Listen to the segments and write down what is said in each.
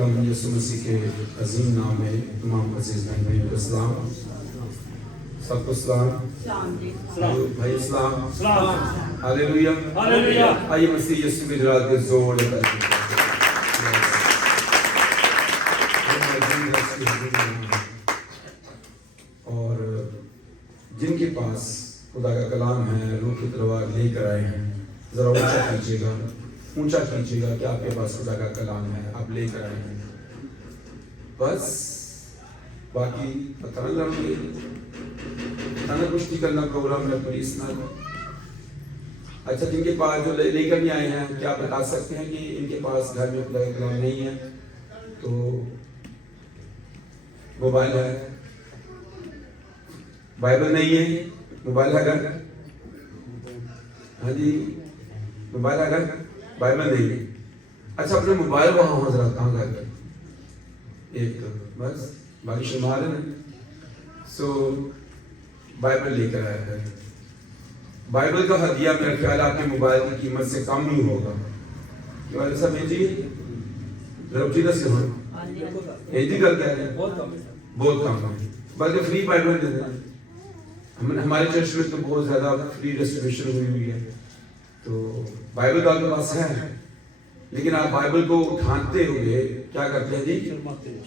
खुदावंद यीशु मसीह के अजीम नाम में तमाम अजीज भाइयों को सलाम, सबको सलाम भाई सलाम, हालेलुया हालेलुया। आइए मसीह यीशु की रात के जोर और जिनके पास खुदा का कलाम है, रूह की तलवार लेकर आए हैं, जरा ऊंचा कीजिएगा कि आपके पास खुदा का कलाम है, आप लेकर आए हैं। बस बाकी बताना कुश्ती करना प्रोग्राम है पुलिस ना। अच्छा, जिनके पास जो लेकर नहीं आए हैं, क्या बता सकते हैं कि इनके पास घर में खुदा का कलाम नहीं है? तो मोबाइल है, बाइबल नहीं है, मोबाइल है घर? हाँ जी, मोबाइल है घर, बाइबल नहीं है। अच्छा, अपने मोबाइल वहां हो जरा, कहाँ घर एक बस बाकी शुमार है ना। सो बाइबल लेकर आया है। बाइबल का हदिया मेरा ख्याल आपके मोबाइल की कीमत से कम नहीं होगा। ऐसा भेजिए रबजीदा से हो करते हैं, बहुत कम है, बल्कि फ्री बाइबल दे दें। हमारे चर्च में तो बहुत ज्यादा फ्री डिस्ट्रीब्यूशन हुई है। तो बाइबल आपके पास है, लेकिन आप बाइबल को उठाते हुए क्या करते हैं जी?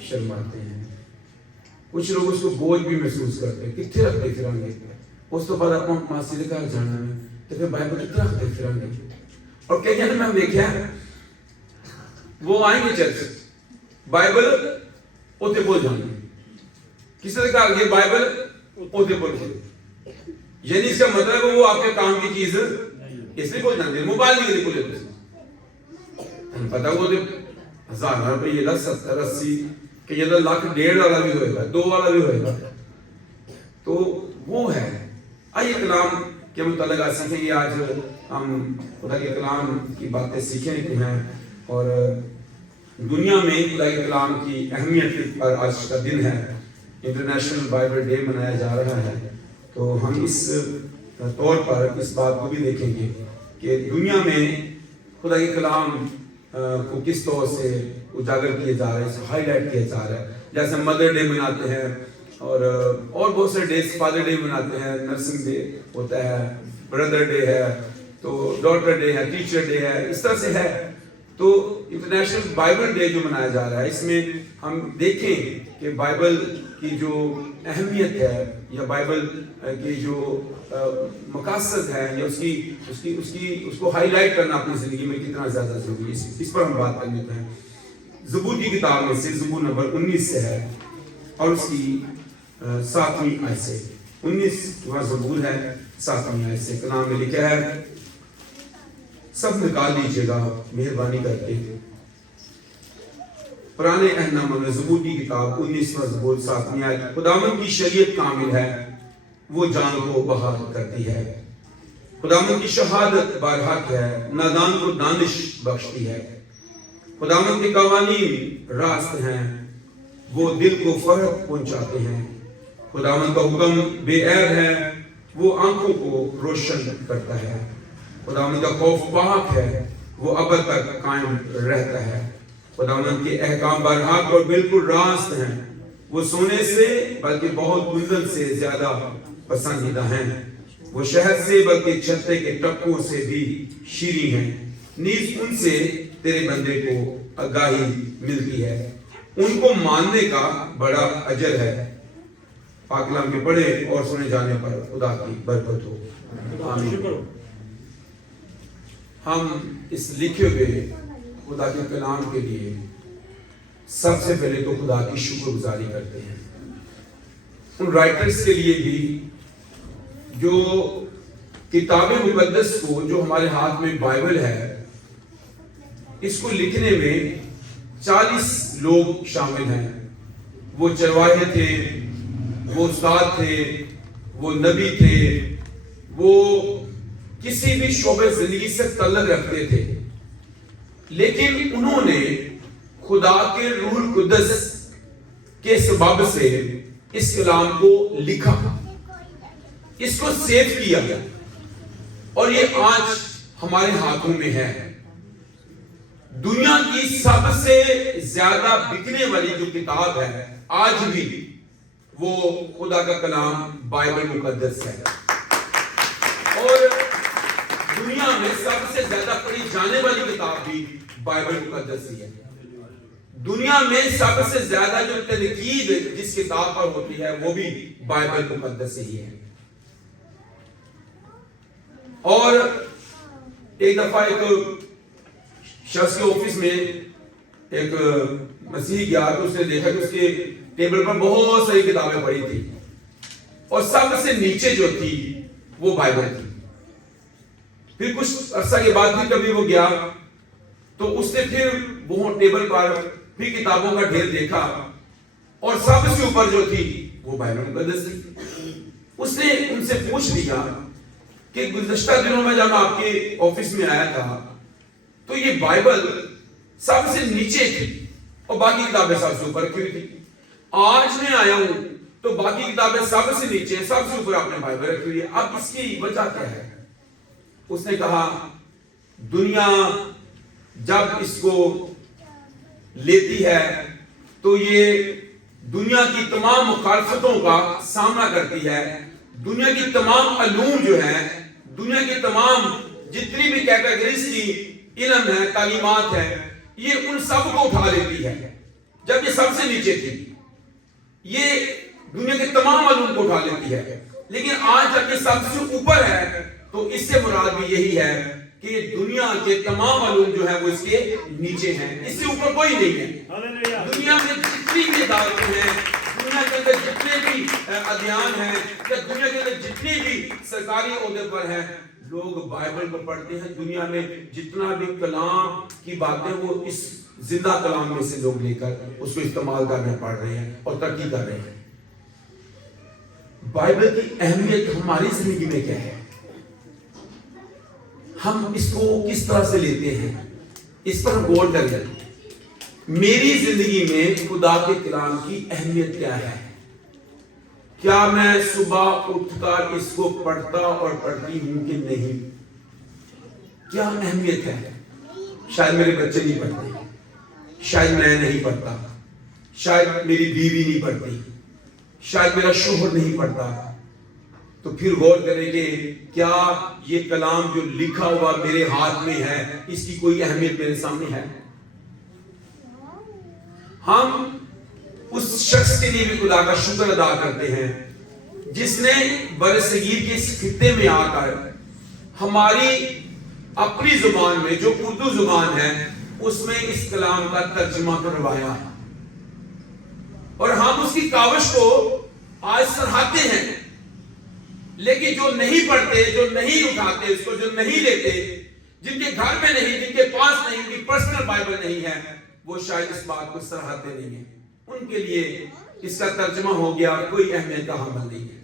शर्माते हैं। कुछ लोग उसको बोझ भी महसूस करते हैं, कितने रखते फिरेंगे, उस तो बाद अपना मासी के घर जाना है तो फिर बाइबल कितना रखते फिरेंगे। और कई जगह मैं देखा वो आएंगे चर्च, बाइबल ओते बोल जाएंगे, किसी ने कहा ये बाइबल ओते बोल, यानी इसका मतलब वो आपके काम की चीज इसलिए बोल जाते हैं। मोबाइल नहीं बोले पता वो 1000 रुपये, ये 70 80 कि ये 1 लाख 1.5 वाला भी होएगा, 2 वाला भी होएगा। तो वो है। आइए कलाम के मुताबिक आज सीखेंगे। आज हम खुदा के कलाम की बातें सीखेंगे हैं और दुनिया में खुदा के कलाम की अहमियत पर आज का दिन है, इंटरनेशनल बाइबल डे मनाया जा रहा है। तो हम इस तौर पर इस बात को भी देखेंगे कि दुनिया में खुदा के कलाम को किस तौर से उजागर किया जा रहा है, इसको हाईलाइट किया जा रहा है। जैसे मदर डे मनाते हैं और बहुत सारे डेज, फादर डे मनाते हैं, नर्सिंग डे होता है, ब्रदर डे है, तो डॉटर डे है, टीचर डे है, इस तरह से है। तो इंटरनेशनल बाइबल डे जो मनाया जा रहा है, इसमें हम देखें कि बाइबल की जो अहमियत है या बाइबल की जो मकासद है या उसको हाईलाइट करना अपनी जिंदगी में कितना ज्यादा जरूरी है, इस पर हम बात करने पे हैं। ज़बूर की किताब में से ज़बूर नंबर 19 से है और उसकी 7वीं आयत से। 19वां ज़बूर है, 7वीं आयत से कलाम में लिखा है, सब निकाल लीजिएगा मेहरबानी करके। पुराने अहदनामे में ज़बूर की किताब 19वां ज़बूर 7वीं आयत। खुदावंद की शरीयत कामिल है, वो जान को बहाल करती है। खुदावंद की शहादत बारहक है, नादान को दानिश बख्शती है। खुदावंद के कवानीन रास्त हैं, वो दिल को फरहत पहुंचाते हैं। खुदावंद का हुक्म बेऐब है, वो आंखों को रोशन करता है। खुदावंद का खौफ पाक है, वो अबद तक कायम रहता है। खुदावंद के अहकाम बारहक और बिल्कुल रास्त हैं, वो सोने से बल्कि बहुत कुंदन से ज्यादा पसंदीदा हैं। वो शहद से बल्कि छत्ते के टप्पों से भी शीरी हैं। नीज उनसे तेरे बंदे को आगाही मिलती है, उनको मानने का बड़ा अजर है। पाक कलाम के पढ़े और सुने जाने पर खुदा की बरकत हो, आमीन। हम इस लिखे हुए खुदा के कलाम के लिए सबसे पहले तो खुदा की शुक्रगुजारी करते हैं, उन राइटर्स के लिए भी जो किताबे मुकद्दस को, जो हमारे हाथ में बाइबल है, इसको लिखने में 40 लोग शामिल हैं। वो चरवाहे थे, वो उस्ताद थे, वो नबी थे, वो किसी भी शोबे जिंदगी से तल्लुक रखते थे, लेकिन उन्होंने खुदा के रूह कुद्दस के सबब से इस कलाम को लिखा, इसको सेव किया और ये आज हमारे हाथों में है। दुनिया की सबसे ज्यादा बिकने वाली जो किताब है आज भी वो खुदा का कलाम बाइबल मुकद्दस है। और दुनिया में सबसे ज्यादा पढ़ी जाने वाली किताब भी बाइबल मुकद्दस ही है। दुनिया में सबसे ज्यादा जो तनकीद जिस किताब पर होती है वो भी बाइबल मुकद्दस ही है। और एक दफा एक शख्स के ऑफिस में एक मसीह गया तो उसने देखा कि उसके टेबल पर बहुत सारी किताबें पड़ी थी और सबसे नीचे जो थी वो बाइबल थी। फिर कुछ अरसा के बाद भी कभी वो गया तो उसने फिर वो टेबल पर फिर किताबों का ढेर देखा और सबसे ऊपर जो थी वो बाइबल मुकद्दस थी। उसने उनसे पूछ लिया कि गुज़श्ता दिनों में जब आपके ऑफिस में आया था तो ये बाइबल सबसे नीचे थी और बाकी किताबें सबसे ऊपर क्यों थी? आज मैं आया हूं तो बाकी किताबें सबसे नीचे, सबसे ऊपर आपने बाइबल रखी हुई है, अब इसकी वजह क्या है? उसने कहा दुनिया जब इसको लेती है तो ये दुनिया की तमाम मुखालफतों का सामना करती है। दुनिया की तमाम अलूम जो है, दुनिया की तमाम जितनी भी कैटेगरीज की इल्म है, तालीमात है, ये उन सब को उठा लेती है। जब ये सबसे नीचे थी ये दुनिया के तमाम अलूम को उठा लेती है, लेकिन आज जब ये सबसे ऊपर है तो इससे मुराद भी यही है कि दुनिया के तमाम अलूम जो है वो इसके नीचे हैं, इससे ऊपर कोई नहीं है। दुनिया में जितनी भी दावतें हैं, दुनिया के अंदर जितने भी अध्ययन हैं, या दुनिया के अंदर जितने भी सरकारी ओहदे पर हैं, लोग बाइबल को पढ़ते हैं। दुनिया में जितना भी कलाम की बातें वो इस जिंदा कलाम में से लोग लेकर उसको इस्तेमाल करने पड़ रहे हैं और तरक्की कर रहे हैं। बाइबल की अहमियत हमारी जिंदगी में क्या है, हम इसको किस तरह से लेते हैं, इस पर गौर करें। मेरी जिंदगी में खुदा के कलाम की अहमियत क्या है? क्या मैं सुबह उठकर इसको पढ़ता और पढ़ती हूं कि नहीं? क्या अहमियत है? शायद मेरे बच्चे नहीं पढ़ते, शायद मैं नहीं पढ़ता, शायद मेरी बीवी नहीं पढ़ती, शायद मेरा शोहर नहीं पढ़ता। तो फिर गौर करेंगे क्या ये कलाम जो लिखा हुआ मेरे हाथ में है इसकी कोई अहमियत मेरे सामने है? हम उस शख्स के लिए भी खुदा का शुक्र अदा करते हैं जिसने बरसगीर के इस खित्ते में आकर हमारी अपनी जुबान में जो उर्दू जुबान है उसमें इस कलाम का तर्जुमा करवाया और हम उसकी काविश को आज सराहते हैं। लेकिन जो नहीं पढ़ते, जो नहीं उठाते इसको, जो नहीं लेते, जिनके घर में नहीं, जिनके पास नहीं, उनकी पर्सनल बाइबल नहीं है, वो शायद इस बात को सराहते नहीं है। उनके लिए इसका तर्जुमा हो गया कोई अहमियत का हमल नहीं है,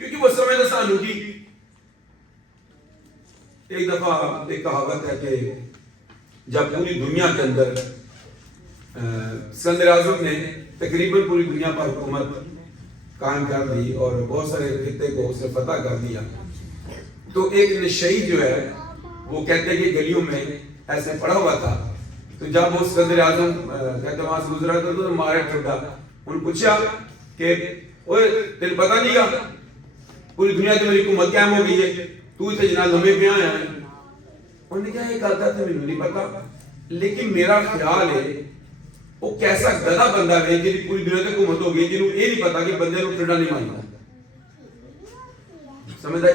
क्योंकि वो समय सानूदी। एक दफा एक कहावत है कि जब पूरी दुनिया के अंदर सिकंदर आज़म ने तकरीबन पूरी दुनिया पर हुकूमत कायम कर दी और बहुत सारे खित्ते को उसने फतह कर दिया, तो एक नशई जो है वो कहते हैं कि गलियों में ऐसे पड़ा हुआ था। तो जब वो सिकंदर आज़म कहते वहां से गुजरा था तो मारे ठुड्डा। उन्होंने पूछा कि ओए तेरे पता नहीं का पूरी दुनिया की मेरी हुकूमत कायम हो गई है, तू इतने जनाब हमें पे आया है? उन्होंने कहा एक गल था मैनू नहीं पता, लेकिन मेरा ख्याल है वो कैसा गधा बंदा है जिसकी पूरी दुनिया तक हुकूमत हो गई, जिन्हों ये नहीं पता कि बंदे को ठंडा नहीं मारना। समझ आई?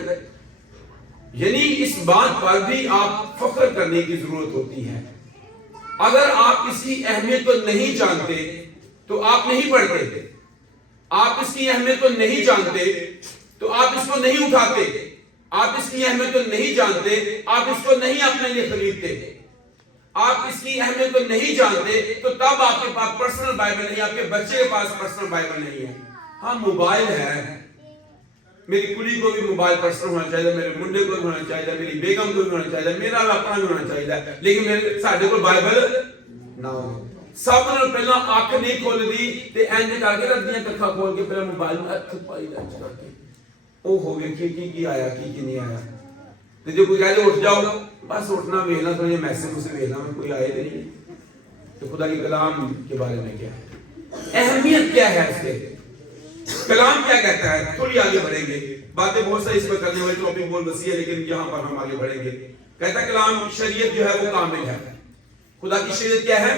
यानी इस बात पर भी आप फख्र करने की जरूरत होती है। अगर आप इसकी अहमियत को नहीं जानते तो आप नहीं पढ़ते, आप इसकी अहमियत को नहीं जानते तो आप इसको नहीं उठाते, आप इसकी अहमियत को नहीं जानते, आप इसको नहीं अपने लिए खरीदते, आप इसकी अहमियत को नहीं जानते तो तब आपके पास पर्सनल बाइबल नहीं, आपके बच्चे के पास पर्सनल बाइबल नहीं है। हाँ मोबाइल है, मेरी कुड़ी को भी मोबाइल पर्सनल होना चाहिए, मेरे मुंडे को भी होना चाहिए, मेरी बेगम को भी होना चाहिए, मेरा अपना भी होना चाहिए, लेकिन मेरे साडे को बाइबल ना हो। सब ने पहला अख नहीं खोल दी ते इंज करके रख दिया, अखा खोल के पहले मोबाइल में अख पाई करके ओ हो गया कि आया की नहीं आया। تو جو کوئی کہتے اٹھ جاؤ، بس اٹھنا ویلنا تو یہ میسج سے ویلنا میں کوئی آئے نہیں. تو خدا کے کلام کے بارے میں کیا ہے، اہمیت کیا ہے اس کے، کلام کیا کہتا ہے. تھوڑی آگے بڑھیں گے، باتیں بہت ساری اس پر کرنے والی، ٹاپک بہت وسیع ہے، لیکن یہاں پر ہم آگے بڑھیں گے. کہتا ہے کلام شریعت جو ہے وہ کامل ہے. خدا کی شریعت کیا ہے؟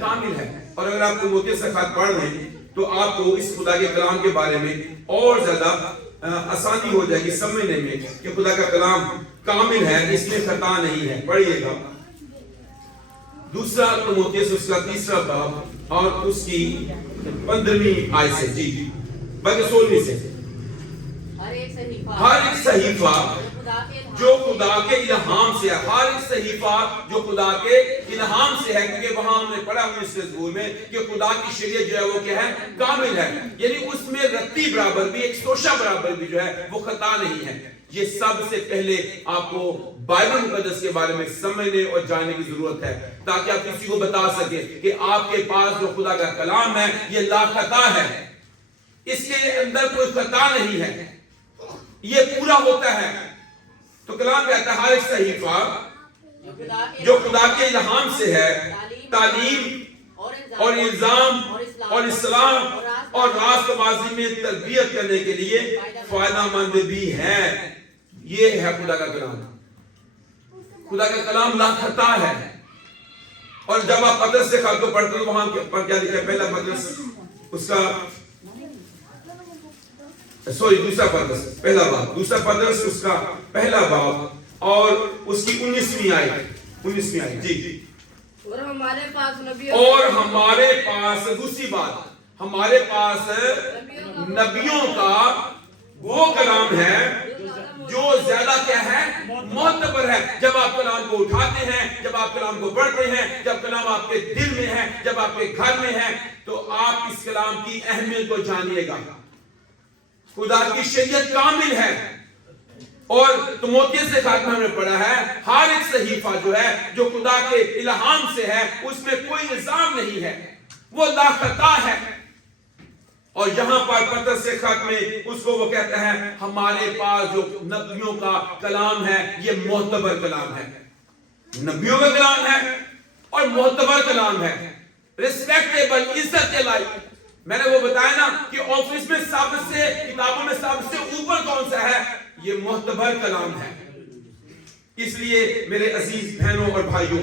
کامل ہے. اور اگر آپ کو موتی سے خط پڑھ لیں تو آپ کو اس خدا کے کلام کے بارے میں اور زیادہ آسانی ہو جائے گی سمجھنے میں کہ خدا کا کلام کامل ہے، اس میں خطا نہیں ہے. پڑھیے گا دوسرا تیموتھیوس اس کا 3 باب اور اس کی 15ویں آیت سے، جی بلکہ 16ویں سے. ہر ایک صحیفہ جو خدا کے الہام سے ہے، ہر ایک صحیفہ جو خدا کے الہام سے ہے، کیونکہ وہاں ہم نے پڑھا 19 زبور میں کہ خدا کی شریعت جو ہے وہ کیا ہے، کامل ہے. یعنی اس میں رتی برابر بھی، ایک سوشا برابر بھی جو ہے وہ خطا نہیں ہے. یہ سب سے پہلے آپ کو بائبل مقدس کے بارے میں سمجھنے اور جاننے کی ضرورت ہے تاکہ آپ کسی کو بتا سکیں کہ آپ کے پاس جو خدا کا کلام ہے یہ لا خطا ہے، اس کے اندر کوئی خطا نہیں ہے، یہ پورا ہوتا ہے. تو کلام کہتا ہے ہر ایک صحیفہ جو خدا کے الہام سے ہے، تعلیم اور الزام اور اصلاح اور راست بازی میں تربیت کرنے کے لیے فائدہ مند بھی ہے. یہ ہے خدا کا کلام. خدا کا کلام لا خطا ہے. اور جب آپ پطرس سے خط کو پڑھتے ہو وہاں پر کیا لکھا ہے، پہلا پطرس اس کا دوسرا پطرس پہلا باب، دوسرا پطرس اس کا پہلا باب اور اس کی 19ویں آیت، جی. اور ہمارے پاس دوسری بات، ہمارے پاس نبیوں کا وہ کلام ہے جو زیادہ کیا ہے، معتبر ہے. جب آپ کلام کو اٹھاتے ہیں، جب آپ کلام کو پڑھتے ہیں، جب کلام آپ کے دل میں ہے، جب آپ کے گھر میں ہے، تو آپ اس کلام کی اہمیت کو جانیے گا. خدا کی شریعت کامل ہے. اور تیموتھیوس سے خط میں ہم نے پڑھا ہے ہر ایک صحیفہ جو ہے جو خدا کے الہام سے ہے اس میں کوئی الزام نہیں ہے، وہ لا خطا ہے. اور یہاں پر پطرس سے خط میں اس کو وہ کہتا ہے ہمارے پاس جو نبیوں کا کلام ہے یہ معتبر کلام ہے. نبیوں کا کلام ہے اور معتبر کلام ہے، ریسپیکٹیبل، عزت کے لائق. میں نے وہ بتایا نا کہ آفس میں سب سے، کتابوں میں سب سے اوپر کون سا ہے، یہ معتبر کلام ہے. اس لیے میرے عزیز بہنوں اور بھائیوں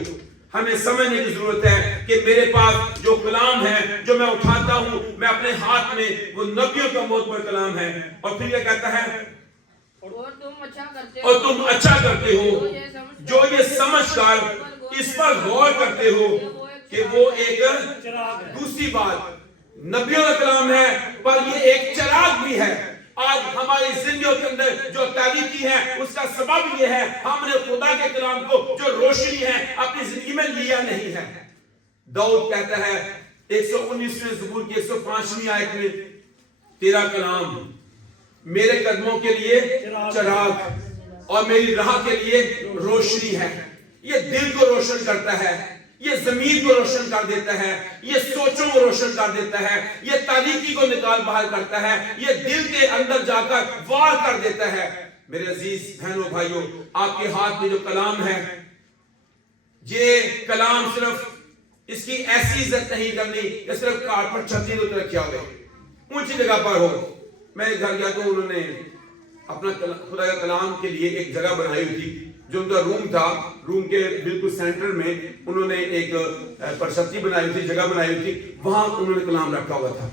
ہمیں سمجھنے کی ضرورت ہے کہ میرے پاس جو کلام ہے جو میں اٹھاتا ہوں میں اپنے ہاتھ میں، وہ نبیوں کا معتبر کلام ہے. اور پھر یہ کہتا ہے اور تم اچھا کرتے ہو جو یہ سمجھ کر اس پر غور کرتے ہو کہ وہ ایک، دوسری بات نبیوں کا کلام ہے پر یہ ایک چراغ بھی ہے. آج ہماری زندگیوں کے اندر جو تاریکی ہے اس کا سبب یہ ہے ہم نے خدا کے کلام کو جو روشنی ہے اپنی زندگی میں لیا نہیں ہے. داؤد کہتا ہے 119ویں زبور کی 105ویں آیت میں تیرا کلام میرے قدموں کے لیے چراغ اور میری راہ کے لیے روشنی ہے. یہ دل کو روشن کرتا ہے، یہ زمین کو روشن کر دیتا ہے، یہ سوچوں کو روشن کر دیتا ہے، یہ تاریکی کو نکال باہر کرتا ہے، یہ دل کے اندر جا کر وار کر دیتا ہے. میرے عزیز بہنوں بھائیوں آپ کے ہاتھ میں جو کلام ہے، یہ کلام صرف اس کی ایسی عزت نہیں کرنی کہ صرف کارڈ پر چھتری تو رکھا ہوئے اونچی جگہ پر ہو. میں گھر گیا تو انہوں نے اپنا خدا کا کلام کے لیے ایک جگہ بنائی ہوئی تھی جو ان کا روم تھا. روم کے بالکل سینٹر میں انہوں نے ایک پرشتی بنائی تھی، جگہ بنائی ہوئی تھی، وہاں انہوں نے کلام رکھا ہوا تھا.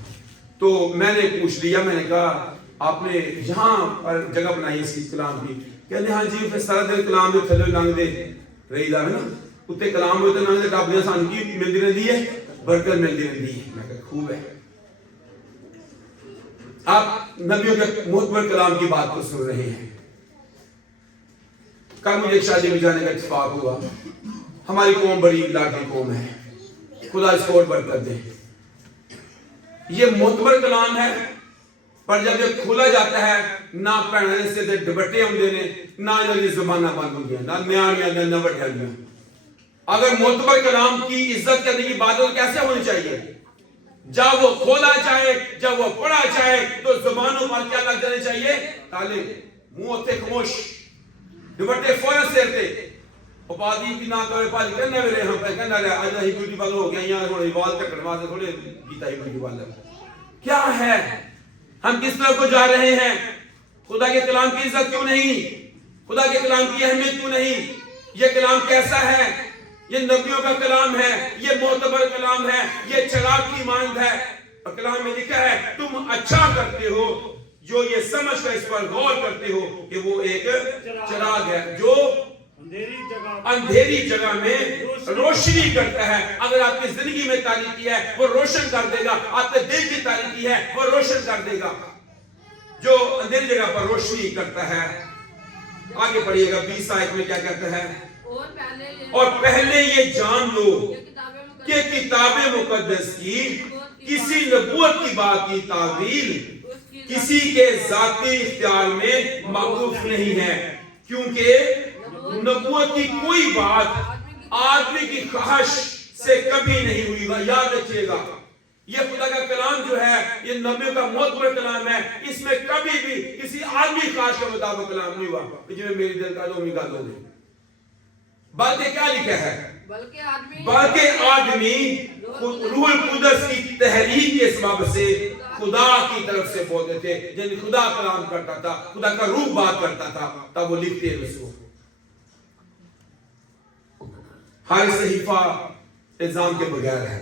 تو میں نے پوچھ لیا، میں نے کہا آپ نے یہاں پر جگہ بنائی اس کی کلام کی؟ کہتے ہاں جی پھر سارا دن کلام دے تھلے لنگ دے رہی دا ہے نا، اتنے کلام ہوتے لنگ دے ڈابلیاں سان کی ملتی رہتی ہے، برکت ملتی رہتی ہے. میں کہا خوب ہے. آپ نبیوں کے معتبر کلام کی بات کو سن رہے ہیں. کل مجھے ایک شادی میں جانے کا اتفاق ہوا. ہماری قوم بڑی لاڈلی قوم ہے، خدا اس کو اور برکت دے. یہ معتبر کلام ہے پر جب یہ کھولا جاتا ہے نہ پہننے سے ڈبٹے ہم دینے، نہ انہیں زبانہ بند ہو گیا، نہ نیاں نہ بٹھا گیا. اگر معتبر کلام کی عزت کرنے کی بات ہو کیسے ہونی چاہیے؟ جب وہ کھولا جائے، جب وہ پڑھا جائے تو زبانوں پر کیا لگ جانے چاہیے؟ تالے. منہ ہوتے خاموش. दुपट्टे फौरन सेरते उपाधि भी ना करे पाल करने वाले हम पे करने वाले आज ही ब्यूटी पार्लर हो गया यहाँ थोड़े बाल कट कटवा दे थोड़े गीता ही ब्यूटी पार्लर क्या है हम किस तरफ को जा रहे हैं खुदा के कलाम की इज्जत क्यों नहीं खुदा के कलाम की अहमियत क्यों नहीं ये कलाम कैसा है ये नबियों का कलाम है ये मोतबर कलाम है ये चिराग की मांग है और कलाम में लिखा है तुम अच्छा करते हो जो ये समझ कर इस पर गौर करते हो कि वो एक चिराग है जो अंधेरी जगह में रोशनी करता है अगर आपकी जिंदगी में तारीफ की है वो रोशन कर देगा आपके दिल की तारीफ की है वो रोशन कर देगा जो अंधेरी जगह पर रोशनी करता है आगे पढ़िएगा 20 आयत में क्या कहता है और पहले ये जान लो कि किताबे मुकद्दस की किसी नबूवत की बात की तावील किसी के जाती इख्तियार में मौकूफ नहीं है क्योंकि नबूवत की कोई बात आदमी की ख्वाहिश से कभी नहीं हुई याद रखिएगा ये खुदा का कलाम जो है ये नबियों का मोतबर कलाम है इसमें कभी भी किसी आदमी ख्वाहिश के मुताबिक कलाम नहीं हुआ जिसमें मेरी दिल का दो निगाह दो बल्कि क्या लिखा है बल्कि आदमी रूहुल कुदस की तहरीक के सबब से खुदा की तरफ से बोलते थे जिन खुदा कलाम करता था खुदा का रूह बात करता था तब वो लिखते उसको हर सहीफा इल्जाम के बगैर है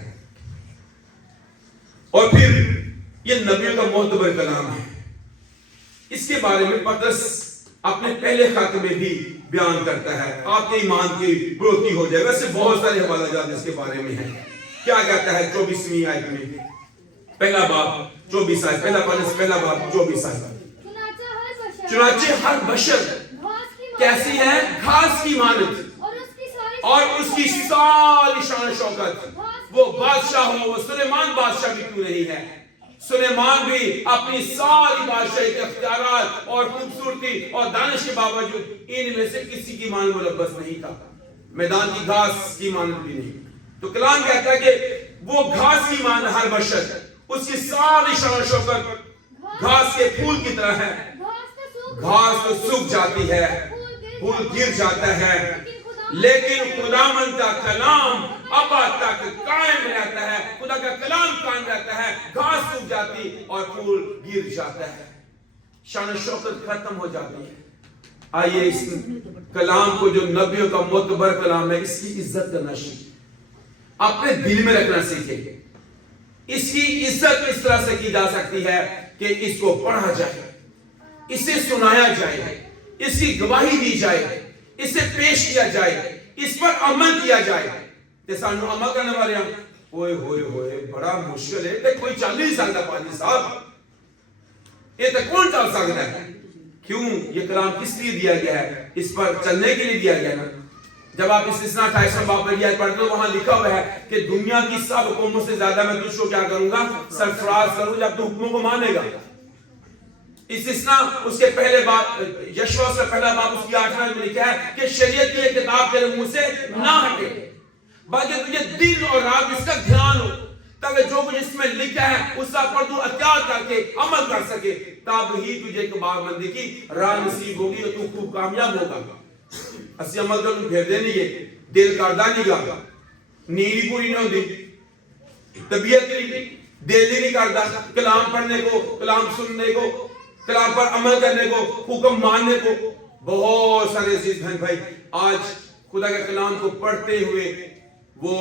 और फिर ये नबियों का मोतबर कलाम है इसके बारे में पतरस अपने पहले खत में भी बयान करता है आपके ईमान की बढ़ोतरी हो जाए वैसे बहुत सारे हवाला जात इसके बारे में है क्या कहता है 24वीं आयत में पहला बाब 24 आयत पहला बाब 24 आयत चुनाचे हर बशर कैसी है घास की मानत और उसकी सारी शान शौकत वो बादशाह हो वो सुलेमान बादशाह भी क्यों नहीं है सुलेमान भी अपनी सारी बादशाही के अख्तियारात और खूबसूरती और दानिश के बावजूद इनमें से किसी की मान मुलब्बस नहीं था मैदान की घास की मान भी नहीं तो कलाम कहता है कि वो घास की मान हर बशर उसकी सारी शान शौकत घास के फूल की तरह है घास तो सूख जाती है फूल गिर जाता है लेकिन खुदावंद का कलाम अब तक कायम रहता है खुदा का कलाम कायम रहता है घास सूख जाती और फूल गिर जाता है शान शौकत खत्म हो जाती है आइए इस कलाम को जो नबियों का मोतबर कलाम है इसकी इज्जत करना सीखिए अपने दिल में रखना सीखिए इसकी इज्जत इस तरह से की जा सकती है कि इसको पढ़ा जाए इसे सुनाया जाए इसकी गवाही दी जाए इसे पेश किया जाए इस पर अमल किया जाए ते सानू अमल करने वाले हम ओए होए होए बड़ा मुश्किल है ते कोई चल नहीं सकता पाजी साहब ये तो कौन चल सकता है क्यों ये कलाम किस लिए दिया गया है इस पर चलने के लिए दिया गया ना जब आप इस्तिस्ना 28वां बाब पढ़ते हो वहां लिखा हुआ है कि दुनिया की सब कौमों से ज्यादा मैं तुझको क्या करूंगा सरफराज करूंगा जब तू हुक्मों को मानेगा इस्तिस्ना उसके पहले बाब यशवा से पहला बाब उसकी 8वां में लिखा है कि शरीयत की किताब तेरे मुंह से ना हटे बाकी तुझे दिन और रात इसका ध्यान हो ताकि जो कुछ इसमें लिखा है उस पर तू अत्यार करके अमल कर सके तब ही तुझे कबाबंदी की राह नसीब होगी और तू खूब कामयाब होगा असि अमल कर तू फिर दे नहीं है दिल करदा नहीं गा नींद पूरी नहीं होती तबीयत नहीं दिल नहीं करदा कलाम पढ़ने को कलाम सुनने को कलाम पर अमल करने को हुक्म मानने को बहुत सारे अजीज बहन भाई आज खुदा के कलाम को पढ़ते हुए वो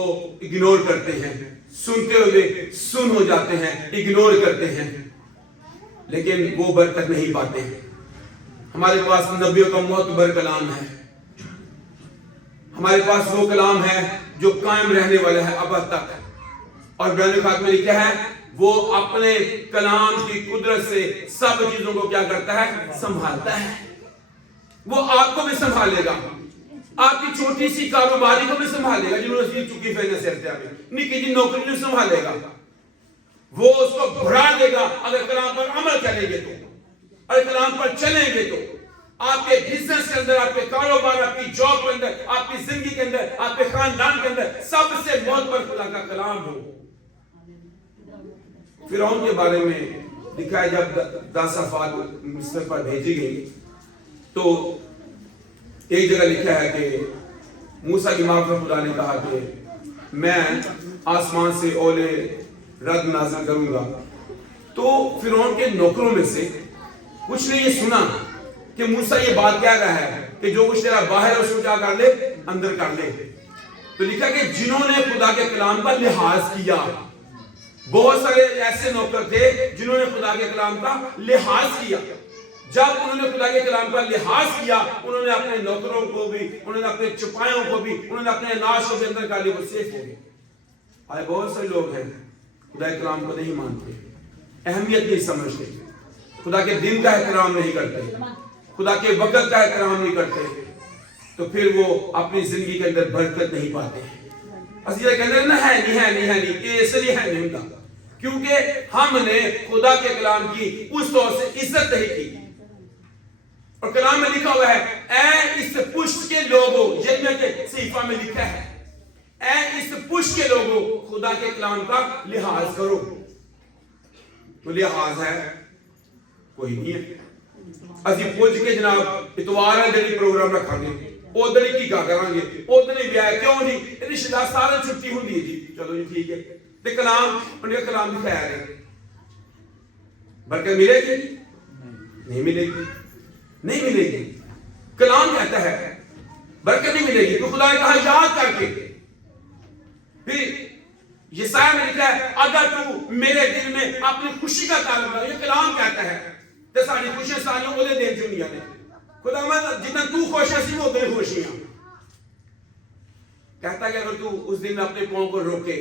इग्नोर करते हैं सुनते हुए सुन हो जाते हैं इग्नोर करते हैं लेकिन वो बरकत नहीं पाते हमारे पास नबियों का मोतबर कलाम है हमारे पास वो कलाम है जो कायम रहने वाला है अब तक और कुरान खात में लिखा है वो अपने कलाम की कुदरत से सब चीजों को क्या करता है संभालता है वो आपको भी संभालेगा आपकी छोटी सी कारोबारी को भी संभालेगा यूनिवर्सिटी चुकी फिर निकी जी नौकरी को संभालेगा वो उसको बढ़ा देगा अगर कलाम पर अमल करेंगे तो अगर कलाम पर चलेंगे तो आपके बिजनेस के अंदर आपके कारोबार आपकी जॉब के अंदर आपकी जिंदगी के अंदर आपके खानदान के अंदर सबसे मोतबर खुदा का कलाम हो फिरौन के बारे में लिखा है जब 10 अफवाज मिस्र पर भेजी गई तो ایک جگہ لکھا ہے کہ موسیٰ کی ماں پر خدا نے کہا کہ میں آسمان سے اولے رد نازل کروں گا. تو فرعون کے نوکروں میں سے کچھ نے یہ سنا کہ موسیٰ یہ بات کہہ رہا ہے کہ جو کچھ تیرا باہر ہے اس کو کیا کر لے, اندر کر لے. تو لکھا کہ جنہوں نے خدا کے کلام کا لحاظ کیا, بہت سارے ایسے نوکر تھے جنہوں نے خدا کے کلام کا لحاظ کیا. جب انہوں نے خدا کے کلام کا لحاظ کیا, انہوں نے اپنے نوکروں کو بھی, انہوں نے اپنے چپایوں کو بھی, انہوں نے اپنے اناج کو بھی اندر کر لیا, وہ سیف ہو گئے. آج بہت سے لوگ ہیں خدا کے کلام کو نہیں مانتے, اہمیت نہیں سمجھتے, خدا کے دن کا احترام نہیں کرتے, خدا کے وقت کا احترام نہیں کرتے, تو پھر وہ اپنی زندگی کے اندر برکت نہیں پاتے. اسی طرح کہتے ہیں نا ہے نہیں, یہ اس لیے ہے نہیں ہوتا کیونکہ ہم نے خدا کے کلام کی اس طور سے عزت نہیں کی. اور کلام میں لکھا ہوا ہے اے اس پشت کے لوگوں, یرمیہ کے صحیفہ میں لکھا ہے اے اس پشت کے لوگوں خدا کے کلام کا لحاظ کرو. تو لحاظ ہے کوئی نہیں ہے. اسی پوچھ کے جناب اتوار دن پروگرام رکھا گے, ادھر کی کیا کریں گے, ادھر بھی آیا کیوں نہیں, رشتہ دار سارے چھٹی ہوں جی, چلو جی ٹھیک ہے. تے کلام, ان کا کلام بھی خیر ہے, برکت ملے گی نہیں ملے گی, نہیں ملے گی. کلام کہتا ہے برکت نہیں ملے گی. تو خدا نے کہا یاد کر کے. پھر یسایہ میں لکھا ہے اگر تو میرے دل میں اپنی خوشی کا تعلق رہا, یہ کلام کہتا ہے تے ساری خوشیاں ساریوں وہ دے دنیا نے. خدا مت جتنا تو خوش ہے سی وہ تیری خوشیاں. کہتا ہے کہ اگر تو اس دن اپنے پاؤں کو روکے,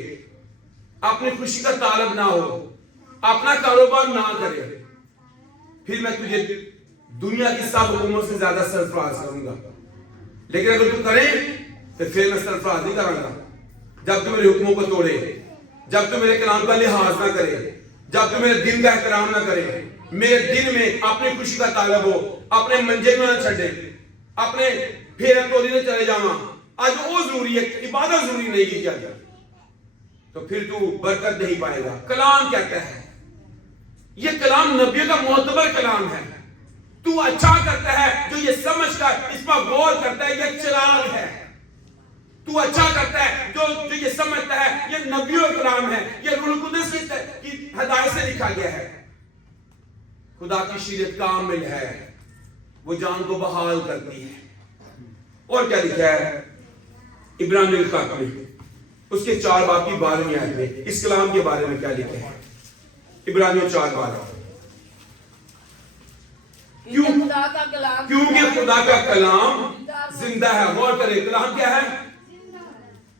اپنی خوشی کا طالب نہ ہو, اپنا کاروبار نہ کرے, پھر میں تجھے دنیا کی سب حکومتوں سے زیادہ سرفراز کروں گا. لیکن اگر تو کرے تو پھر میں سرفراز نہیں کروں گا. جب تو میرے حکموں کو توڑے, جب تو میرے کلام کا لحاظ نہ کرے, جب تو میرے دن کا احترام نہ کرے, میرے دن میں اپنی خوشی کا طالب ہو, اپنے منجے میں نہ چھڑے, اپنے پھیرا توڑی نہ چلے جاواں. آج وہ ضروری ہے, عبادت ضروری نہیں کی جاتی, تو پھر تو برکت نہیں پائے گا. کلام کہتا ہے, یہ کلام نبیوں کا معتبر کلام ہے. تو اچھا کرتا ہے جو یہ سمجھ کر اس پر غور کرتا ہے یہ چراغ ہے. تو اچھا کرتا ہے جو یہ سمجھتا ہے یہ نبیوں کا کلام ہے, یہ روح القدس کی ہدایت سے لکھا گیا ہے. خدا کی شریعت کامل ہے, وہ جان کو بحال کرتی ہے. اور کیا لکھا ہے عبرانیوں کے خط میں, اس کے 4 باب کی 12ویں آیت میں اس کلام کے بارے میں کیا لکھا ہے. عبرانیوں 4:12 کیونکہ خدا کا کلام زندہ ہے. غور کرے, کلام کیا ہے؟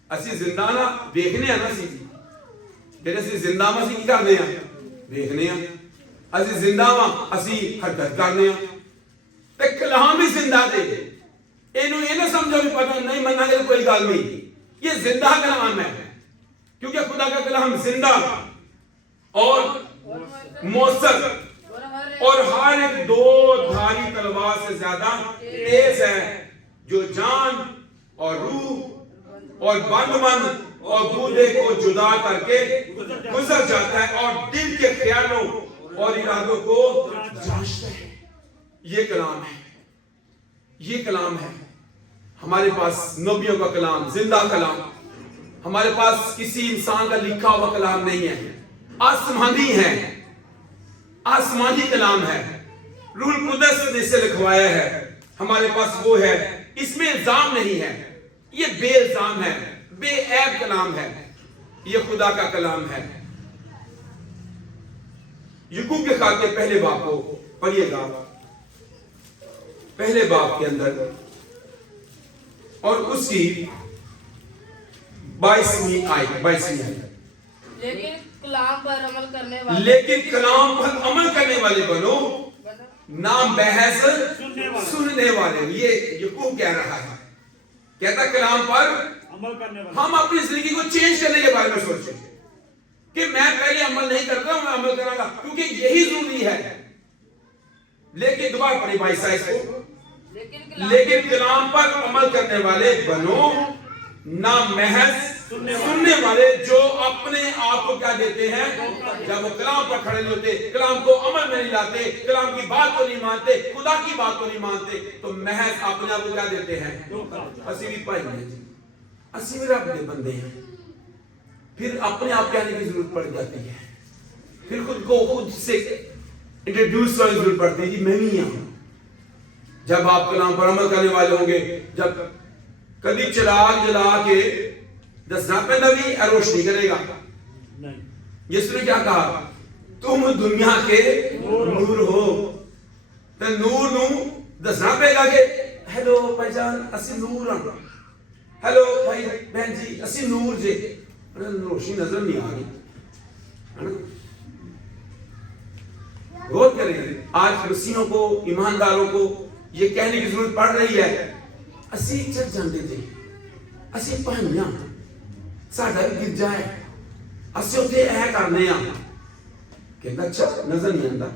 اسی زندہ نہ دیکھنے ہیں نا, اسی زندہ میں اسی کرنے ہیں, دیکھنے ہیں. اسی زندہ میں اسی حرکت کرنے ہیں. تے کلام بھی زندہ دے, اینو یہ نہ سمجھو بھی پتہ نہیں مننا کہ کوئی گل نہیں, یہ زندہ کلام ہے. کیونکہ خدا کا کلام زندہ اور مؤثر اور ہر ایک 2 دھاری تلوار سے زیادہ تیز ہے, جو جان اور روح اور بند اور گردے کو جدا کر کے گزر جاتا ہے اور دل کے خیالوں اور ارادوں کو جانچتا ہے. یہ کلام ہے, یہ کلام ہے. ہمارے پاس نبیوں کا کلام, زندہ کلام. ہمارے پاس کسی انسان کا لکھا ہوا کلام نہیں ہے, آسمانی ہے, آسمانی کلام ہے. روح القدس نے اسے لکھوایا ہے. ہمارے پاس وہ ہے, اس میں الزام نہیں ہے, یہ بے الزام ہے, بے عیب کلام ہے. یہ خدا کا کلام ہے. یعقوب کے خط کے پہلے باب کو پڑھیے گا, پہلے باب کے اندر اور اس کی 22ویں آیت. لیکن کلام پر عمل کرنے والے بنو, نہ بحث سننے والے. یہ یعقوب کہہ رہا ہے, کہتا کلام پر ہم اپنی زندگی کو چینج کرنے کے بارے میں سوچیں کہ میں پہلے عمل نہیں کرتا ہوں, میں عمل کروں گا کیونکہ یہی ضروری ہے. لیکن دوبارہ پڑھی 22 کو, لیکن کلام پر عمل کرنے والے بنو, نہ محض सुनने वाले जो अपने आप को क्या देते हैं, जब वो कलाम पर खड़े नहीं होते, कलाम को अमल में नहीं लाते, कलाम की बात को नहीं मानते, खुदा की बात को नहीं मानते, तो महज अपने आप को क्या देते हैं, असी भी भाई हैं जी, असी भी रब के बंदे हैं। फिर अपने आप कहने की जरूरत पड़ जाती है, फिर खुद को खुद से इंट्रोड्यूस करने की जरूरत पड़ती है कि मैं भी हूं। जब आप कलाम पर अमल करने वाले होंगे, जब कभी चिराग जला के दसना पे नबी रोशनी करेगा। यीशु ने क्या कहा, तुम दुनिया के नूर हो, तो नूर नू दसना पेगा के हेलो भाईजान असी नूर हां, हेलो भाई बहन जी असी नूर जे, रोशनी नजर नहीं आ रही है ना। गौर करें, आज मसीहों को, ईमानदारों को ये कहने की जरूरत पड़ रही है, असी चल जाते थे, असी भाइयां, साडा गिरजा है, असी उत्थे ऐ करने आ, कहता अच्छा नजर नहीं आता।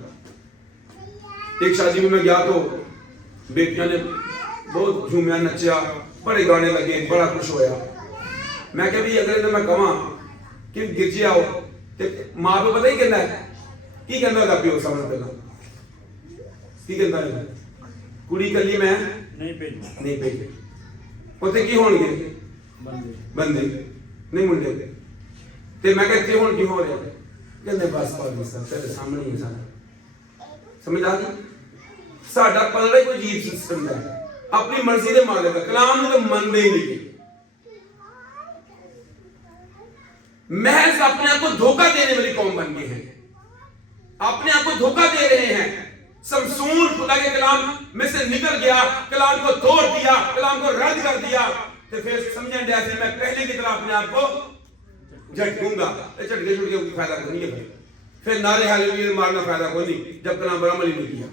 एक शादी में मैं गया तो बेटियां ने बहुत झूमिया, नचिया, बड़े गाने लगे, बड़ा खुश होया। मैं कह भी अगर मैं कहा कि गिरजे आओ तो मां को पता ही कहना है की कहना होगा, प्यो सामने पहला की कहता है, कुड़ी कली मैं नहीं भेज उत्थे की होणगे बंदे नहीं मुंडे, ते मैं कहते हुण की हो रहा, कहते बस पाजी साहब तेरे सामने ही सारा समझ आ गई। साडा पलड़ा ही कोई अजीब सिस्टम है, अपनी मर्जी दे मालिक है, कलाम तो मनदे ही नहीं, महज अपने आप को धोखा देने वाली कौम बन गए हैं, अपने आप को धोखा दे रहे हैं। समसून खुदा के कलाम में से निकल गया, कलाम को तोड़ दिया, कलाम को रद्द कर दिया, तो फिर समझें जैसे मैं पहले की तरह अपने आप को झटकूंगा, झटके छुटके कोई फायदा कोई नहीं है, फिर नारे हालेलुया मारना फायदा कोई नहीं, जब कलाम पर अमल ही नहीं किया,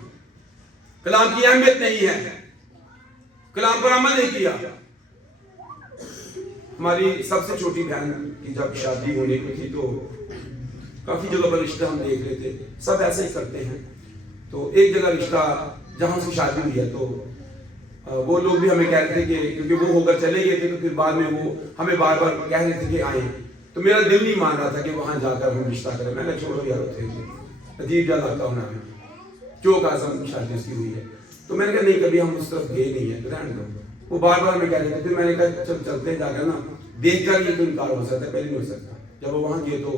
कलाम की अहमियत नहीं है, कलाम पर अमल नहीं किया। हमारी सबसे छोटी बहन की जब शादी होने की थी तो काफी जगह पर रिश्ता हम देख रहे थे, सब ऐसे ही करते हैं। तो एक जगह रिश्ता जहां से शादी हुई है, तो वो लोग भी हमें कह रहे थे कि क्योंकि वो होकर चले गए थे, तो फिर बाद में वो हमें बार बार कह रहे थे कि आए, तो मेरा दिल नहीं मान रहा था कि वहां जाकर हम रिश्ता करें। मैंने छोड़ो यार, थे अजीब जा लगता हूं हमें, चौक आजम शादी उसकी हुई है, तो मैंने कहा नहीं कभी हम उस तरफ गए नहीं है, रहने दो। वो बार बार हमें कह रहे थे, फिर मैंने कहा चल चलते जाकर ना देख कर ये तो इनकार हो सकता है, पहले नहीं हो सकता। जब वो वहां गए तो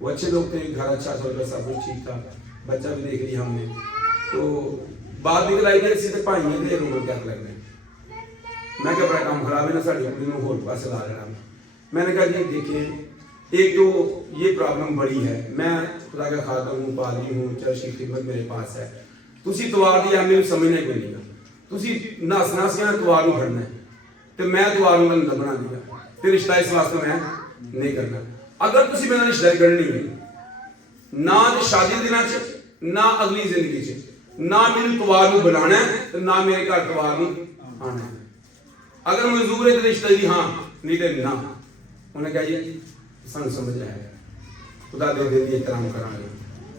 वो अच्छे लोग थे, घर अच्छा चल रहा, सब कुछ ठीक था, बच्चा भी देख लिया हमने, तो बात निकल आई कि सीधे भाई थे रूम क्या लगने। मैं क्या बड़ा काम खराब है ना, साड़ी कुड़ी में होर पास ला लेना। मैंने कहा जी देखिए, एक तो ये प्रॉब्लम बड़ी है, मैं खुदा का खाता हूँ, पादरी हूँ, चर्च की खिदमत मेरे पास है, तुसी तवार दी हमें समझने को नहीं, तुसी नस नस के तवार नूं फड़ना है, तो मैं तवार नूं बना दिया, फिर रिश्ता इस वास्ते मैं नहीं करना। अगर तुसी मेरा रिश्ता करनी है ना तो शादी दिना च, ना अगली जिंदगी च, ना मेरे तवार नूं बनाना है, तो ना मेरे घर तवार नूं आना है। अगर मंजूर है तो रिश्ते दी हाँ, नहीं तो ना। उन्हें कहा जी सन समझ आया, खुदा दे दे एहतराम करांगे,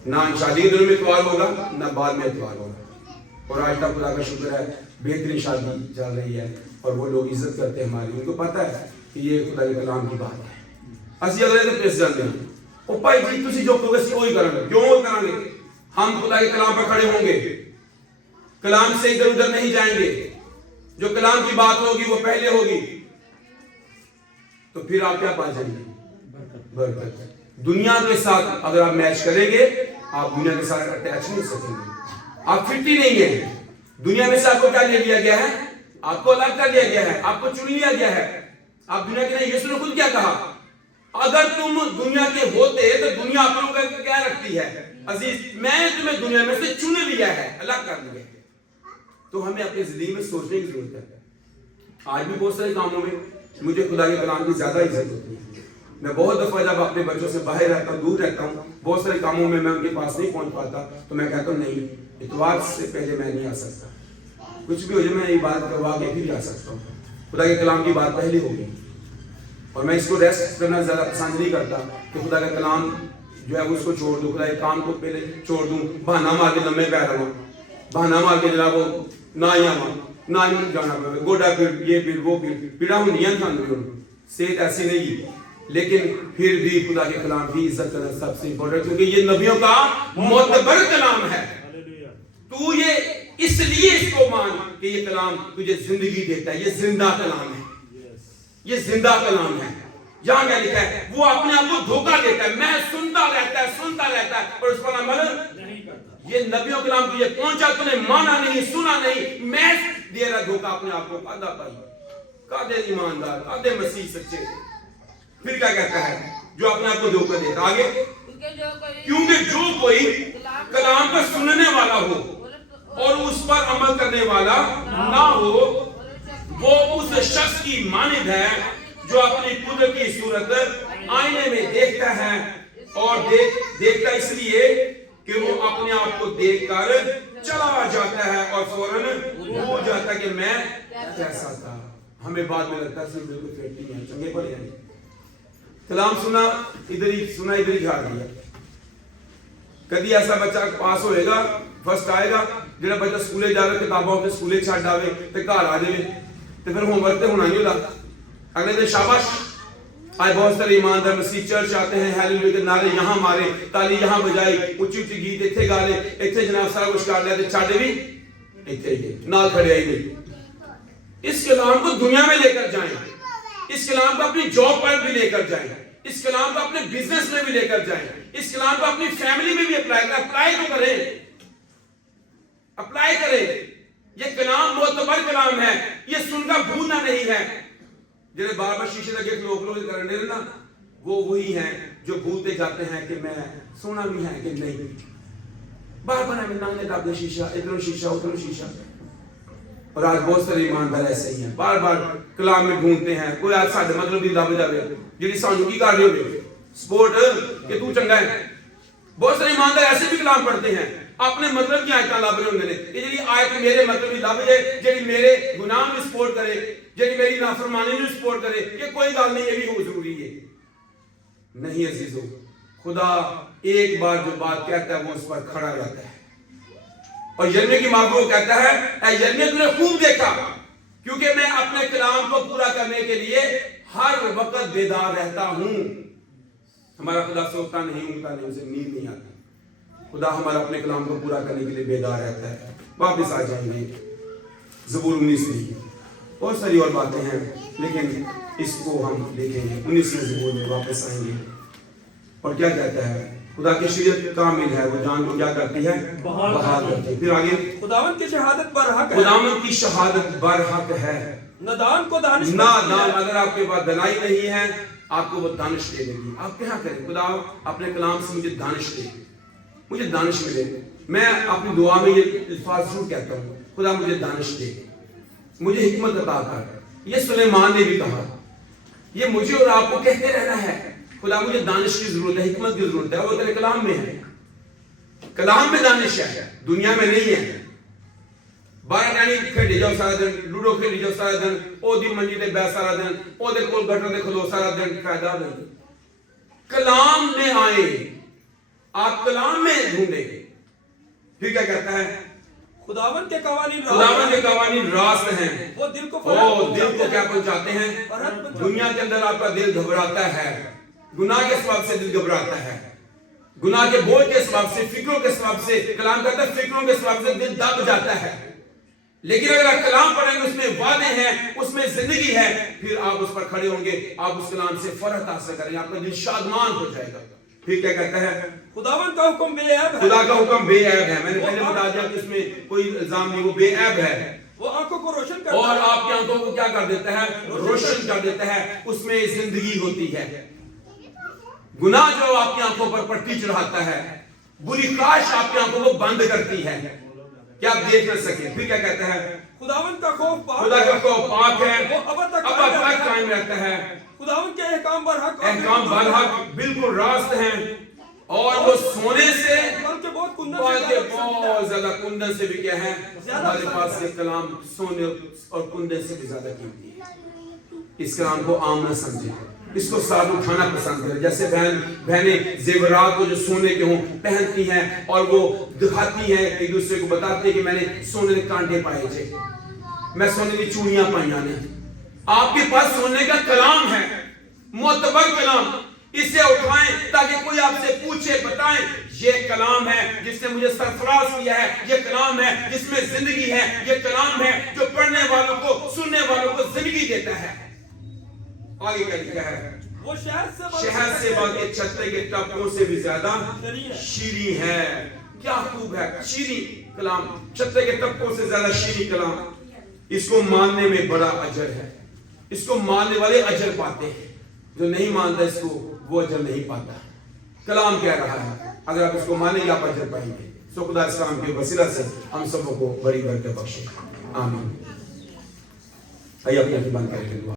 ना शादी के दिन में इतवार होगा ना बाद में इतवार होगा। और आज तक खुदा का शुक्र है बेहतरीन शादी चल रही है, और वो लोग इज्जत करते हैं हमारी, उनको पता है कि ये खुदा के कलाम की बात है। असि अगले तो पेश जाते हैं, ओ भाई जी तुसी जो कहोगे सी वही करांगे, क्यों करांगे? हम खुदा के कलाम पर खड़े होंगे, कलाम से इधर उधर नहीं जाएंगे, जो कलाम की बात होगी वो पहले होगी, तो फिर आप क्या पा जाएंगे? बरकत। दुनिया के साथ अगर आप मैच करेंगे, आप दुनिया के साथ अटैच नहीं सकेंगे, आप फिट ही नहीं है। दुनिया में से आपको क्या ले लिया गया है? आपको अलग कर लिया गया है, आपको चुन लिया गया है, आप दुनिया के नहीं। यीशु ने खुद क्या कहा, अगर तुम दुनिया के होते तो दुनिया आप लोगों का क्या रखती है? अजीज मैं तुम्हें दुनिया में से चुन लिया है, अलग कर दिया। तो हमें अपनी जिंदगी में सोचने की जरूरत है। आज भी बहुत सारे कामों में मुझे खुदा के कलाम की ज्यादा इज्जत होती है। मैं बहुत दफा जब अपने बच्चों से बाहर रहता हूँ, दूर रहता हूँ, बहुत सारे कामों में मैं उनके पास नहीं पहुंच पाता, तो मैं कहता हूँ नहीं, इतवार से पहले मैं नहीं आ सकता, कुछ भी हो जाए मैं ये बात करवा के फिर आ सकता हूँ। खुदा के कलाम की बात पहले होगी, और मैं इसको रेस्ट करना ज्यादा पसंद नहीं करता कि खुदा का कलाम जो है उसको छोड़ दूं, खुदा के काम को पहले छोड़ दूं, बहाना मार के लम्बे पैर रहा, बहाना मार के जनाब ना ही आवा, ना ही जाना पड़े, गोडा पीड़, ये पीड़, वो पीड़, पीड़ा होंदियां सानू भी, صحت ایسی نہیں, لیکن پھر بھی خدا کے کلام کی عزت کرنا سب سے امپورٹنٹ, کیونکہ یہ نبیوں کا معتبر کلام ہے. تو یہ اس لیے اس کو مان کہ یہ کلام تجھے زندگی دیتا ہے. یہ زندہ کلام ہے, یہ زندہ کلام ہے. یہاں کیا لکھا ہے, وہ اپنے آپ کو دھوکہ دیتا ہے, میں سنتا رہتا ہے اور اس پر عمل نہیں کرتا. یہ نبیوں کلام تجھے پہنچا, تو نے مانا نہیں, سنا نہیں, میں دے رہا دھوکہ اپنے آپ کو. قادہ بھائی, قادے ایماندار, قادے مسیح سچے. پھر کیا کہتا ہے, جو اپنے آپ کو دھوکہ دیتا. آگے, کیونکہ جو کوئی کلام کو سننے والا ہو اور اس پر عمل کرنے والا نہ ہو, وہ اس شخص کی مانند ہے جو اپنی قدرت کی صورت آئینے میں دیکھتا ہے, اور دیکھتا اس لیے کہ وہ اپنے آپ کو دیکھ کر چلا جاتا ہے اور فوراً بھول جاتا کہ میں کیسا تھا. ہمیں بعد میں لگتا ہے صرف بالکل فٹ نہیں ہے, چنگے پڑے ہیں. کلام سنا ادھر ہی جھاڑ دیا. کدی ایسا بچہ پاس ہوئے گا, فرسٹ آئے گا, جڑا بچہ سکولے جا رہا کتابوں کے سکولے چھڈ آوے تے گھر آ جائے تے پھر ہوم ورک تے ہونا نہیں ہوتا. اگلے دن شاباش, آج بہت سارے ایماندار مسیح چرچ آتے ہیں, ہیلیلویا کے نعرے یہاں مارے, تالی یہاں بجائی, اونچی اونچی گیت ایتھے گا لے, ایتھے جناب سارا کچھ کر لیا تے چھڈے بھی ایتھے ہی نال کھڑے آئی نہیں. اس کلام کو دنیا میں لے کر جائیں, اس کلام کو اپنی جاب پر بھی لے کر جائیں, اس کلام کو اپنے بزنس میں بھی لے کر جائیں, اس کلام کو اپنی فیملی میں بھی اپلائی تو کریں, اپلائی کریں. یہ کلام معتبر کلام ہے, یہ سن کر بھولنا نہیں ہے. جنہیں بار بار شیشے لگے لوگ کرنے نا, وہ وہی ہیں جو بھولتے جاتے ہیں کہ میں سونا بھی ہے کہ نہیں. بار بار ہمیں نانگے ڈابے شیشہ, ادھر شیشہ ادھر شیشہ. اور آج بہت سارے ایماندار ایسے ہی ہیں, بار بار کلام میں ڈھونڈتے ہیں. کوئی آج ساڈے مطلب بھی لب جاوے جی سانو کی کر رہے ہو سپورٹ کہ تو چنگا ہے. بہت سارے ایماندار ایسے بھی کلام پڑھتے ہیں, اپنے مطلب کی آیتاں لب رہے ہوندے نے. یہ جڑی آیت میرے مطلب بھی لب جائے, جڑی میرے گناہ میں سپورٹ کرے, جڑی میری نافرمانی میں سپورٹ کرے, یہ کوئی گل نہیں, یہ بھی ہو ضروری ہے. نہیں عزیزو, خدا ایک بار جو بات کہتا ہے وہ اس پر کھڑا رہتا ہے. اور یرمیہ کی ماں کو کہتا ہے, اے یرمیہ تو نے خوب دیکھا, کیونکہ میں اپنے کلام کو پورا کرنے کے لیے ہر وقت بیدار رہتا ہوں. ہمارا خدا سوتا نہیں, اونگتا نہیں, اسے نیند نہیں آتی. خدا ہمارا اپنے کلام کو پورا کرنے کے لیے بیدار رہتا ہے. واپس آ جائیں گے زبور 19 میں, بہت ساری اور باتیں ہیں لیکن اس کو ہم دیکھیں گے 19 زبور میں واپس آئیں گے. اور کیا کہتا ہے, خدا کی شریعت کامل ہے, وہ جان کو کیا کرتی ہے, بحال کرتی ہے. پھر آگے, خداوند کی شہادت برحق ہے, خداوند کی شہادت برحق ہے. نادان کو دانش نادان, اگر آپ کے پاس دلائی نہیں ہے آپ کو وہ دانش دے دے گی. آپ کیا کریں, خدا اپنے کلام سے مجھے دانش دے, مجھے دانش ملے. میں اپنی دعا میں یہ الفاظ ضرور کہتا ہوں, خدا مجھے دانش دے, مجھے حکمت عطا کر. یہ سلیمان نے بھی کہا, یہ مجھے اور آپ کو کہتے رہنا ہے, خدا مجھے دانش کی ضرورت ہے, حکمت کی ضرورت ہے. وہ تیرے کلام میں ہے, کلام میں دانش ہے, دنیا میں نہیں ہے. باہر ٹانی کھیڈی جاؤ سارا دن, لوڈو کھیڈی جاؤ سارا دن, او دی منجی تے بیٹھ سارا دن, او دے کول گٹر تے کھلو سارا دن, فائدہ نہیں. کلام میں آئے, آپ کلام میں ڈھونڈے. پھر کیا کہتا ہے, خداوند کے قوانین خداوند کے قوانین راست ہیں, وہ دل کو دل کو کیا پہنچاتے ہیں. دنیا کے اندر آپ کا دل گھبراتا ہے, گناہ کے سبب سے دل گھبراتا ہے, گناہ کے بوجھ کے سبب سے, فکروں کے سبب سے. کلام کہتا ہے فکروں کے سبب سے دل دب جاتا ہے. لیکن اگر آپ کلام پڑھیں گے, اس میں وعدے ہیں, اس میں زندگی ہے, پھر آپ اس پر کھڑے ہوں گے, آپ اس کلام سے فرحت حاصل کریں گے, آپ کا دل شادمان ہو جائے گا. پھر کیا کہتا ہے, خداوند کا حکم بے عیب ہے, خدا کا حکم بے عیب ہے. میں نے پہلے بتا دیا کہ اس میں کوئی الزام نہیں, وہ بے عیب ہے. وہ آنکھوں کو روشن کرتا اور ہے, آپ کی آنکھوں کو کیا کر دیتا ہے, روشن کر دیتا ہے. اس میں زندگی ہوتی ہے. گناہ جو آپ کی آنکھوں پر پٹی چڑھاتا ہے, بری کاش آپ کی آنکھوں کو بند کرتی ہے کہ آپ دیکھ نہ سکیں. پھر کیا کہتا ہے, خداوند کا خوف پاک خدا کا خوف پاک ہے, وہ ابد تک قائم رہتا ہے. خداوند کے احکام برحق, احکام برحق بالکل راست ہیں, اور وہ سونے سے بلکہ بہت زیادہ کندن سے بھی کیا ہے. ہمارے پاس یہ کلام سونے اور کندن سے بھی زیادہ قیمتی ہے. اس کلام کو عام نہ سمجھیں, اس کو ساتھ اٹھانا پسند کریں. جیسے بہنیں زیورات کو جو سونے کے ہوں پہنتی ہیں, اور وہ دکھاتی ہیں, ایک دوسرے کو بتاتی ہیں کہ میں نے سونے کے کانٹے پائے تھے, میں سونے کی چوڑیاں پائیاں نے. آپ کے پاس سونے کا کلام ہے, मोतबर कलाम, इसे उठाएं ताकि कोई आपसे पूछे, बताएं ये कलाम है जिसने मुझे सरफराज किया है, ये कलाम है जिसमें जिंदगी है, ये कलाम है जो पढ़ने वालों को, सुनने वालों को जिंदगी देता है। आगे क्या लिखा है? वो शहद से बाकी छत्ते के टपकों से भी ज्यादा शीरी है। क्या खूब है, शीरी कलाम, छत्ते के टपकों से ज्यादा शीरी कलाम। इसको मानने में बड़ा अजर है, इसको मानने वाले अजर पाते हैं, जो नहीं मानता इसको वो अजर नहीं पाता। कलाम कह रहा है, अगर आप इसको मानेंगे आप अजर पाएंगे। सो खुदा इस्लाम के वसीला से हम सबको बड़ी बरकत बख्शे, आमीन। आइए अपनी जुबान करेंगे दुआ।